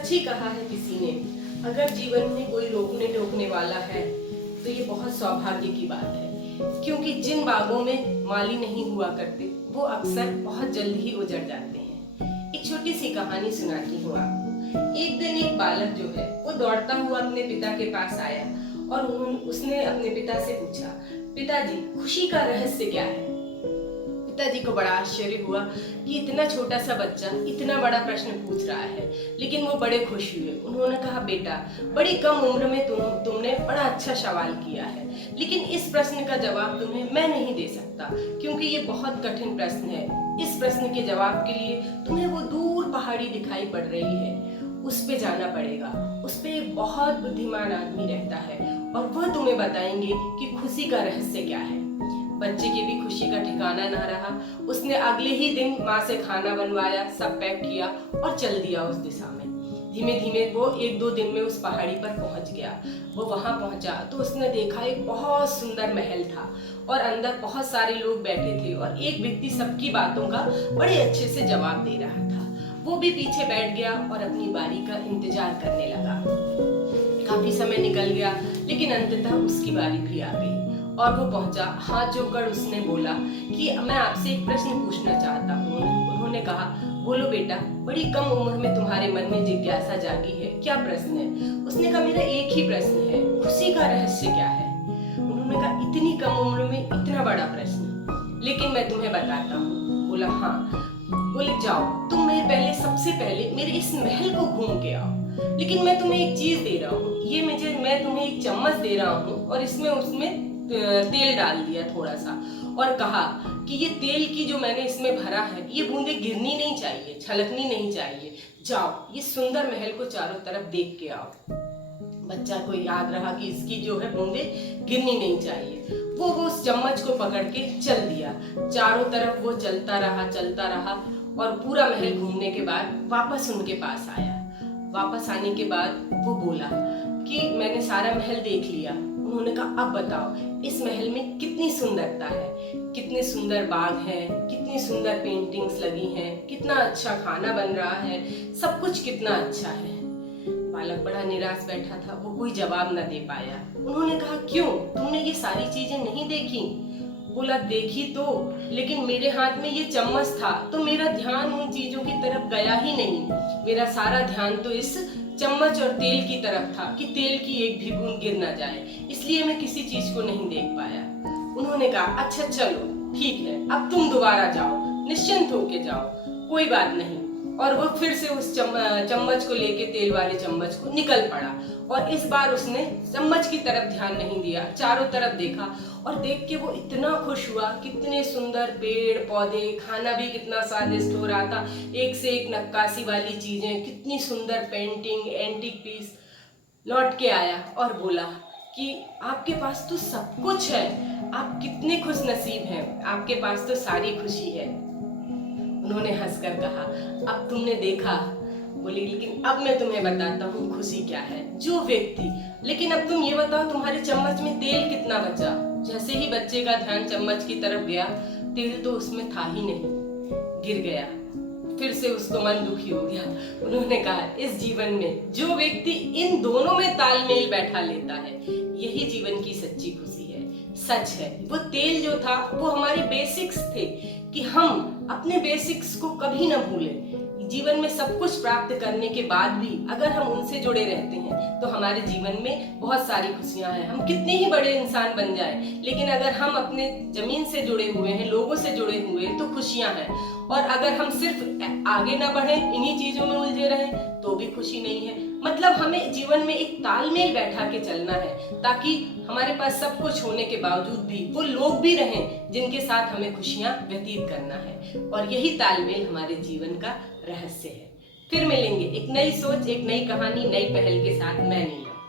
सच ही कहा है किसी ने, अगर जीवन में कोई रोकने टोकने वाला है तो ये बहुत सौभाग्य की बात है, क्योंकि जिन बागों में माली नहीं हुआ करते वो अक्सर बहुत जल्द ही उजड़ जाते हैं। एक छोटी सी कहानी सुनाती हूँ आपको। एक दिन एक बालक जो है वो दौड़ता हुआ अपने पिता के पास आया और उसने अपने पिता से पूछा, पिताजी खुशी का रहस्य क्या है? पिताजी को बड़ा आश्चर्य हुआ कि इतना छोटा सा बच्चा इतना बड़ा प्रश्न पूछ रहा है, लेकिन वो बड़े खुश हुए। उन्होंने कहा, बेटा बड़ी कम उम्र में तुमने बड़ा अच्छा सवाल किया है, लेकिन इस प्रश्न का जवाब तुम्हें मैं नहीं दे सकता, क्योंकि ये बहुत कठिन प्रश्न है। इस प्रश्न के जवाब के लिए तुम्हें वो दूर पहाड़ी दिखाई पड़ रही है, उस पे जाना पड़ेगा। उस पे एक बहुत बुद्धिमान आदमी रहता है और वह तुम्हें बताएंगे कि खुशी का रहस्य क्या है। बच्चे की भी खुशी का ठिकाना ना रहा। उसने अगले ही दिन माँ से खाना बनवाया, सब पैक किया और चल दिया उस दिशा में। धीमे धीमे वो 1-2 दिन में उस पहाड़ी पर पहुंच गया। वो वहां पहुंचा तो उसने देखा एक बहुत सुंदर महल था और अंदर बहुत सारे लोग बैठे थे और एक व्यक्ति सबकी बातों का बड़े अच्छे से जवाब दे रहा था। वो भी पीछे बैठ गया और अपनी बारी का इंतजार करने लगा। काफी समय निकल गया, लेकिन अंततः उसकी बारी भी आ गई और वो पहुंचा। हाथ जोड़कर उसने बोला कि मैं आपसे एक प्रश्न पूछना चाहता हूँ। उन्होंने कहा, बोलो बेटा, बड़ी कम उम्र में तुम्हारे मन में जिज्ञासा जागी है, क्या प्रश्न है? उसने कहा, मेरा एक ही प्रश्न है, खुशी का रहस्य क्या है? उन्होंने कहा, इतनी कम उम्र में इतना बड़ा प्रश्न, लेकिन मैं तुम्हें बताता हूँ। बोला, हाँ। बोले, जाओ तुम सबसे पहले मेरे इस महल को घूम के आओ, लेकिन मैं तुम्हें एक चीज दे रहा हूँ। मैं तुम्हें एक चम्मच दे रहा हूँ और उसमें तेल डाल दिया थोड़ा सा और कहा कि ये तेल की जो मैंने इसमें भरा है, ये बूंदे गिरनी नहीं चाहिए, छलकनी नहीं चाहिए। जाओ ये सुंदर महल को चारों तरफ देख के आओ। बच्चा को याद रहा कि इसकी जो है बूंदे गिरनी नहीं चाहिए। वो उस चम्मच को पकड़ के चल दिया। चारों तरफ वो चलता रहा और पूरा महल घूमने के बाद वापस उनके पास आया। वापस आने के बाद वो बोला कि मैंने सारा महल देख लिया। उन्होंने कहा, अब बताओ इस महल में कितनी सुंदरता है, कितने सुंदर बाग हैं, कितनी सुंदर पेंटिंग्स लगी हैं, कितना अच्छा खाना बन रहा है, सब कुछ कितना अच्छा है। बालक बड़ा निराश बैठा था, वो कोई जवाब न दे पाया। उन्होंने कहा, क्यों, तुमने ये सारी चीजें नहीं देखी? बोला, देखी तो, लेकिन मेरे हाथ में ये चम्मच था तो मेरा ध्यान उन चीजों की तरफ गया ही नहीं। मेरा सारा ध्यान तो इस चम्मच और तेल की तरफ था कि तेल की एक भी बूंद गिर ना जाए, इसलिए मैं किसी चीज को नहीं देख पाया। उन्होंने कहा, अच्छा चलो ठीक है, अब तुम दोबारा जाओ, निश्चिंत होके जाओ, कोई बात नहीं। और वो फिर से उस चम्मच को लेके, तेल वाले चम्मच को निकल पड़ा और इस बार उसने चम्मच की तरफ ध्यान नहीं दिया, चारों तरफ देखा और देख के वो इतना खुश हुआ। कितने सुंदर पेड़ पौधे, खाना भी कितना स्वादिष्ट हो रहा था, एक से एक नक्काशी वाली चीजें, कितनी सुंदर पेंटिंग, एंटीक पीस। लौट के आया और बोला कि आपके पास तो सब कुछ है, आप कितने खुश नसीब हैं, आपके पास तो सारी खुशी है। उन्होंने हंसकर कहा, अब तुमने देखा। बोली, लेकिन अब मैं तुम्हें बताता हूँ खुशी क्या है। जो व्यक्ति, लेकिन अब तुम ये बताओ तुम्हारे चम्मच में तेल कितना बचा? जैसे ही बच्चे का ध्यान चम्मच की तरफ गया, तेल तो उसमें था ही नहीं, गिर गया। फिर से उसको मन दुखी हो गया। उन्होंने कहा, इस जीवन में जो व्यक्ति इन दोनों में तालमेल बैठा लेता है, यही जीवन की सच्ची खुशी है। सच है, वो तेल जो था वो हमारे बेसिक्स थे कि हम अपने बेसिक्स को कभी ना भूलें। जीवन में सब कुछ प्राप्त करने के बाद भी अगर हम उनसे जुड़े रहते हैं तो हमारे जीवन में बहुत सारी खुशियां हैं। हम कितने ही बड़े इंसान बन जाएं, लेकिन अगर हम अपने जमीन से जुड़े हुए हैं, लोगों से जुड़े हुए हैं, तो खुशियां हैं। और अगर हम सिर्फ आगे ना बढ़े, इन्हीं चीजों में उलझे रहें, तो भी खुशी नहीं है। मतलब हमें जीवन में एक तालमेल बैठा के चलना है, ताकि हमारे पास सब कुछ होने के बावजूद भी वो लोग भी रहें जिनके साथ हमें खुशियां व्यतीत करना है। और यही तालमेल हमारे जीवन का रहस्य है। फिर मिलेंगे एक नई सोच, एक नई कहानी, नई पहल के साथ। मैं नीलम।